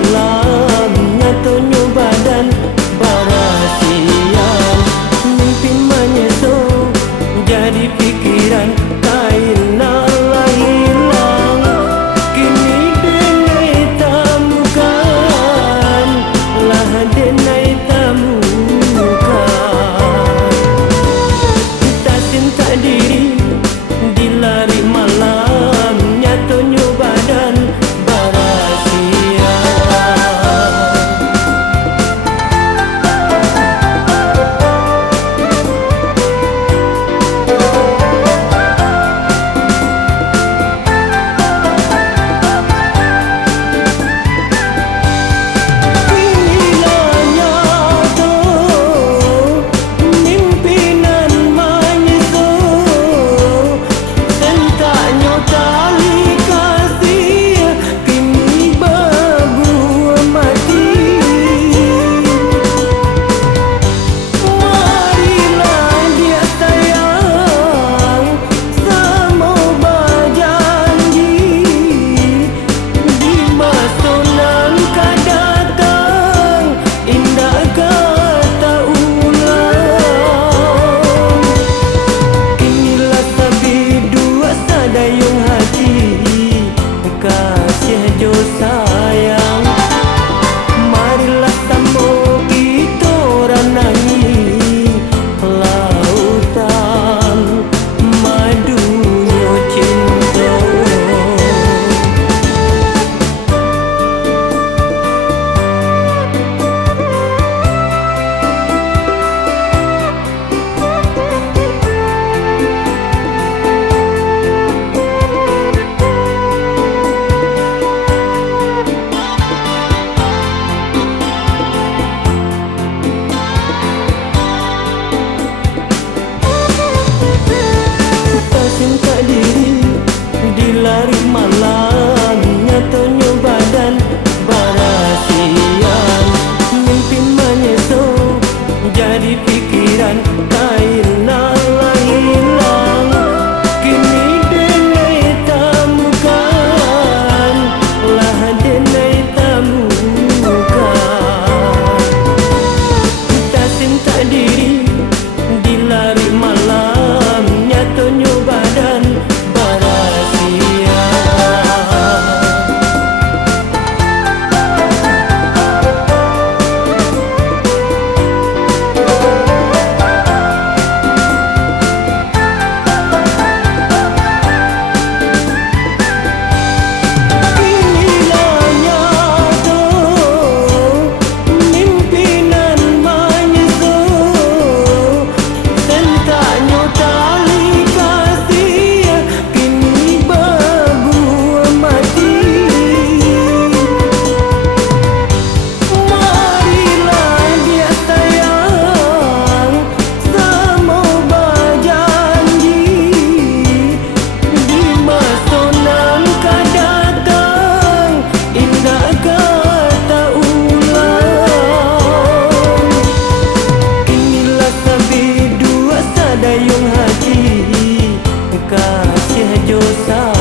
malam nyatonya badan barasian. Mimpi menyesal jadi pikiran kain Allah hilang. Kini denai tamukan lah denai tamukan. Tak cinta diri dilari malam nyatonya badan barasia. Inilah nyata mimpinan menyesal tentaknya tali kasih kini berbuah mati. Marilah dia sayang sama berjanji di masa nan akan datang indah kata ulang. Inilah sabit dua sadayung hati kasih jo sayang. Marilah sama kita ranangi lautan madunya cinta. Tak cinta diri dilari malam nyatonya badan barasian. Mimpi menyesal jadi pikiran kain Allah hilang. Kini denai tamukan lah denai tamukan. Tak cinta diri dilari malam nyatonya badan barasia. Inilah nyata mimpinan menyesal tentaknya tali kasih kini berbuah mati. Marilah dia sayang sama berjanji di masa nan akan datang indah kata ulang. Inilah sabit dua sadayung hati kasih jo sayang.